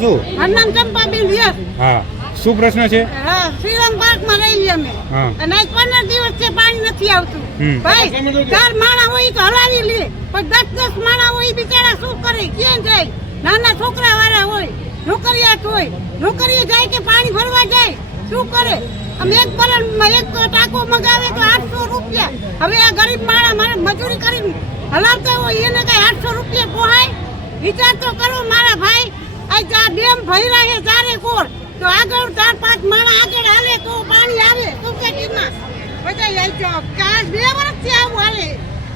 શું હનુમાન ચંપા ચંપાબેન યસ હા. શું પ્રશ્ન છે? હા શ્રીરામ પાર્કમાં રહીએ અમે. અને આજ પંદર દિવસ છે પાણી નથી આવતું. ભાઈ ચાર માણા હોય તો હલાવી લે. પણ દસ દસ માણા હોય બિચારા શું કરે? ક્યાં જાય? નાના છોકરા વાળા હોય નોકરિયાત હોય નોકરીએ જાય કે પાણી ભરવા જાય? શું કરે? અમે એક બલનમાં એક ટાંકો મગાવે તો આઠસો રૂપિયા. હવે આ ગરીબ માણા મારે મજૂરી કરીને હલાવતા હોય એને કઈ આઠસો રૂપિયા પોહાય? વિચાર તો કરો મારા ભાઈ ડેમ ભર્યા છે ચારે કોર. તો આગળ ચાર પાંચ માણા આગળ હાલે તો પાણી આવે સોસાયટીમાં બધા આવી કાલ બે વર્ષથી આવું હાલે.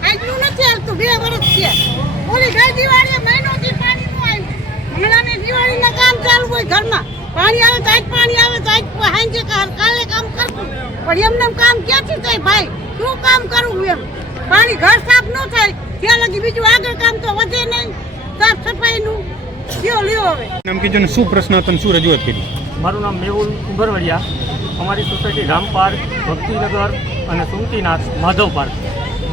આજનું નથી આવતું બે વર્ષ છે. ઓલી ગઈ દિવાળીએ મહિનોથી પાણી નું આવ્યું હમણાં ને દિવાળીના કામ ચાલુ હોય ઘરમાં. પાણી આવે તો આજ પાણી આવે તો આજ હાંજે કાલે કામ કરતું પણ એમને એમ કામ ક્યાંથી થાય ભાઈ? શું કામ કરવું એમ? પાણી ઘર સાફ ન થાય. ત્યાં લગી બીજું આગળ કામ તો વધે નહીં. સાફ સફાઈનું. લ્યો લ્યો હવે? નામ કીધું ને શું પ્રશ્ન હતો ને શું રજૂઆત કરી? મારું નામ મેહુલ ઉંભરવડિયા. અમારી સોસાયટી રામ પાર્ક ભક્તિનગર અને સુમતીનાથ માધવ પાર્ક.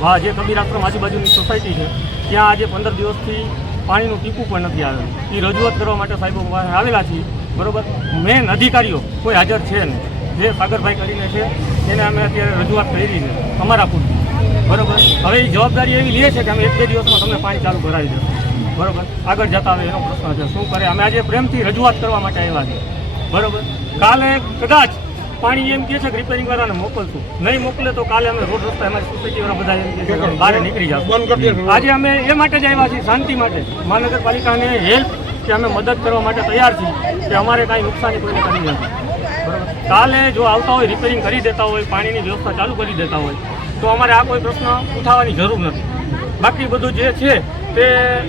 વા જે કબીરાશ્રમ આજુબાજુની સોસાયટી છે ત્યાં આજે પંદર દિવસથી પાણીનું ટીપું પણ નથી આવેલું. એ રજૂઆત કરવા માટે સાહેબો આવેલા છીએ. બરોબર? મેન અધિકારીઓ કોઈ હાજર છે નહીં. જે સાગરભાઈ કરીને છે એને અમે અત્યારે રજૂઆત કરી છે અમારા પૂરતી. બરોબર? હવે એ જવાબદારી એવી લે છે કે અમે એક બે દિવસમાં તમને પાણી ચાલુ કરાવી દઈશું બરોબર? આગળ જતા હવે એનો પ્રશ્ન છે. શું કરે? અમે આજે પ્રેમથી રજૂઆત કરવા માટે આવ્યા છીએ. બરોબર? કાલે કદાચ પાણી એમ કહે છે કે રિપેરિંગ વાળાને મોકલશું. નહીં મોકલે તો કાલે અમે રોડ રસ્તા અમારી સોસાયટી વાળા બધા એમ કહે છે બહાર નીકળી જાવ આજે અમે એ માટે જ આવ્યા છીએ શાંતિ માટે. મહાનગરપાલિકાને હેલ્પ કે અમે મદદ કરવા માટે તૈયાર છીએ કે અમારે કાંઈ નુકસાની કોઈને કરી નથી બરોબર? કાલે જો આવતા હોય રિપેરિંગ કરી દેતા હોય પાણીની વ્યવસ્થા ચાલુ કરી દેતા હોય તો અમારે આ કોઈ પ્રશ્ન ઉઠાવવાની જરૂર નથી. બાકી બધું જે છે તે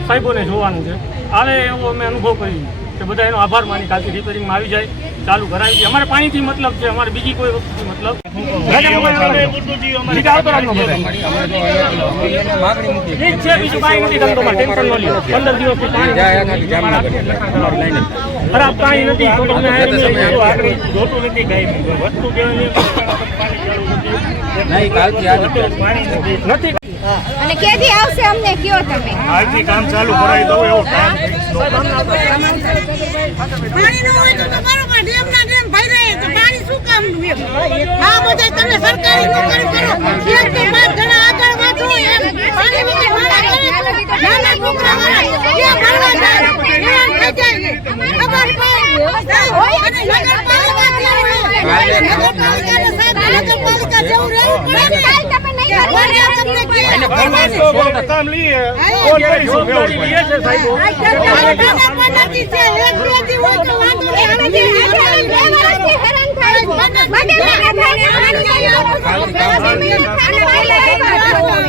સાહેબોને જોવાનું છે. આવે એવો અમે અનુભવ કરી કે બધા એનો આભાર માની કાલથી રિપેરિંગમાં આવી જાય ચાલુ કરાવી છે અમારે પાણીથી મતલબ છે અમારે બીજી કોઈ વસ્તુથી મતલબ. ઠીક છે બીજું કાંઈ નથી તમે તમારે ટેન્શન ન લ્યો. પંદર દિવસથી પાણી ખરાબ પાણી નથી તો તમને જોતું નથી કાંઈ વસ્તુ નથી. અને કેદી આવશે અમને કયો તમે? આજથી કામ ચાલુ કરાવી દઉં એવો કામ પાણી નું હોય તો તમારો પણ ડેમના ડેમ ભરાય તો પાણી શું કામનું એમ? આ બધા તમે સરકારી નોકરી કરો. એક કે પાંચ જણા આગળ વાંચો એમ. પાણી વિશે મારા કરે નાના છોકરા વાળા ક્યાં ભરવા જાય? હેરાન થઈ જાય ખબર પડે? અને નગરપાલિકા રહે. નગરપાલિકા જેવું રહેવું પડે કામ લઈએ ફોન કરીશું જવાબદારી લઈએ છે સાહેબો નગરપાલિકા નથી છે એક બે દી હોય તો વાંધો નહીં અમે જે હેરાન બે વર્ષથી હેરાન થાય છે. બધે બધે થઈને પાણી નહીં આવતું. પછી મેં ખાને વાળીને આવ્યા.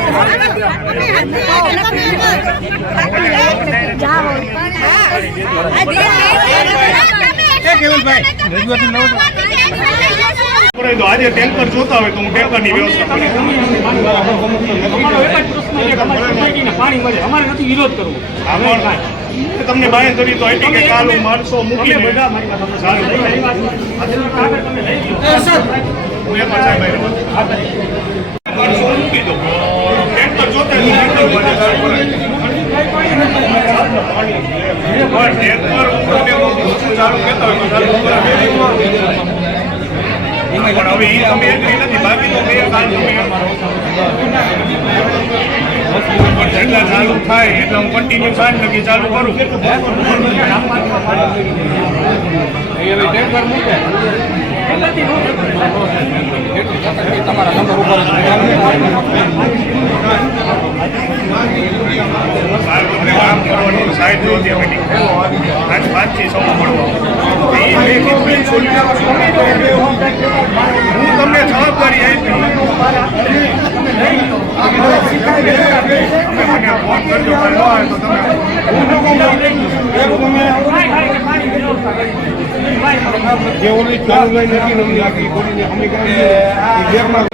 કરાવી દો આજે ટેન્કર જોતા હોય તો હું ટેન્કરની વ્યવસ્થા પાણી નથી વિરોધ કરવો તમને બાય કરી તો આઈટી કે કાલ હું માણસો મૂકી બધા ચાલુ લઈ આવી વાત છે. આજનો કાગળ તમે લઈ લો. હું એક વાર સાહેબ આવીને વાત કરું. હા, ભાઈ. માણસો મૂકી દો ટેન્કર જોતા હોય તો ટેન્કર માટે ચાલુ કરાવી દો. પણ ટેન્કર ઉપરને ઓછું ચાલુ કહેતા હોય તો ચાલુ કરાવી દો. પણ હવે એ તમે એગ્રી નથી. બાકી તો બે કાલ જેટલા ચાલુ થાય એટલા હું કન્ટિન્યુ સાંજ લગી ચાલુ કરું. સાહેબ જે ઓલી ચાલુ લાઈન હતી અમને લાગી બોલીને અમે કામ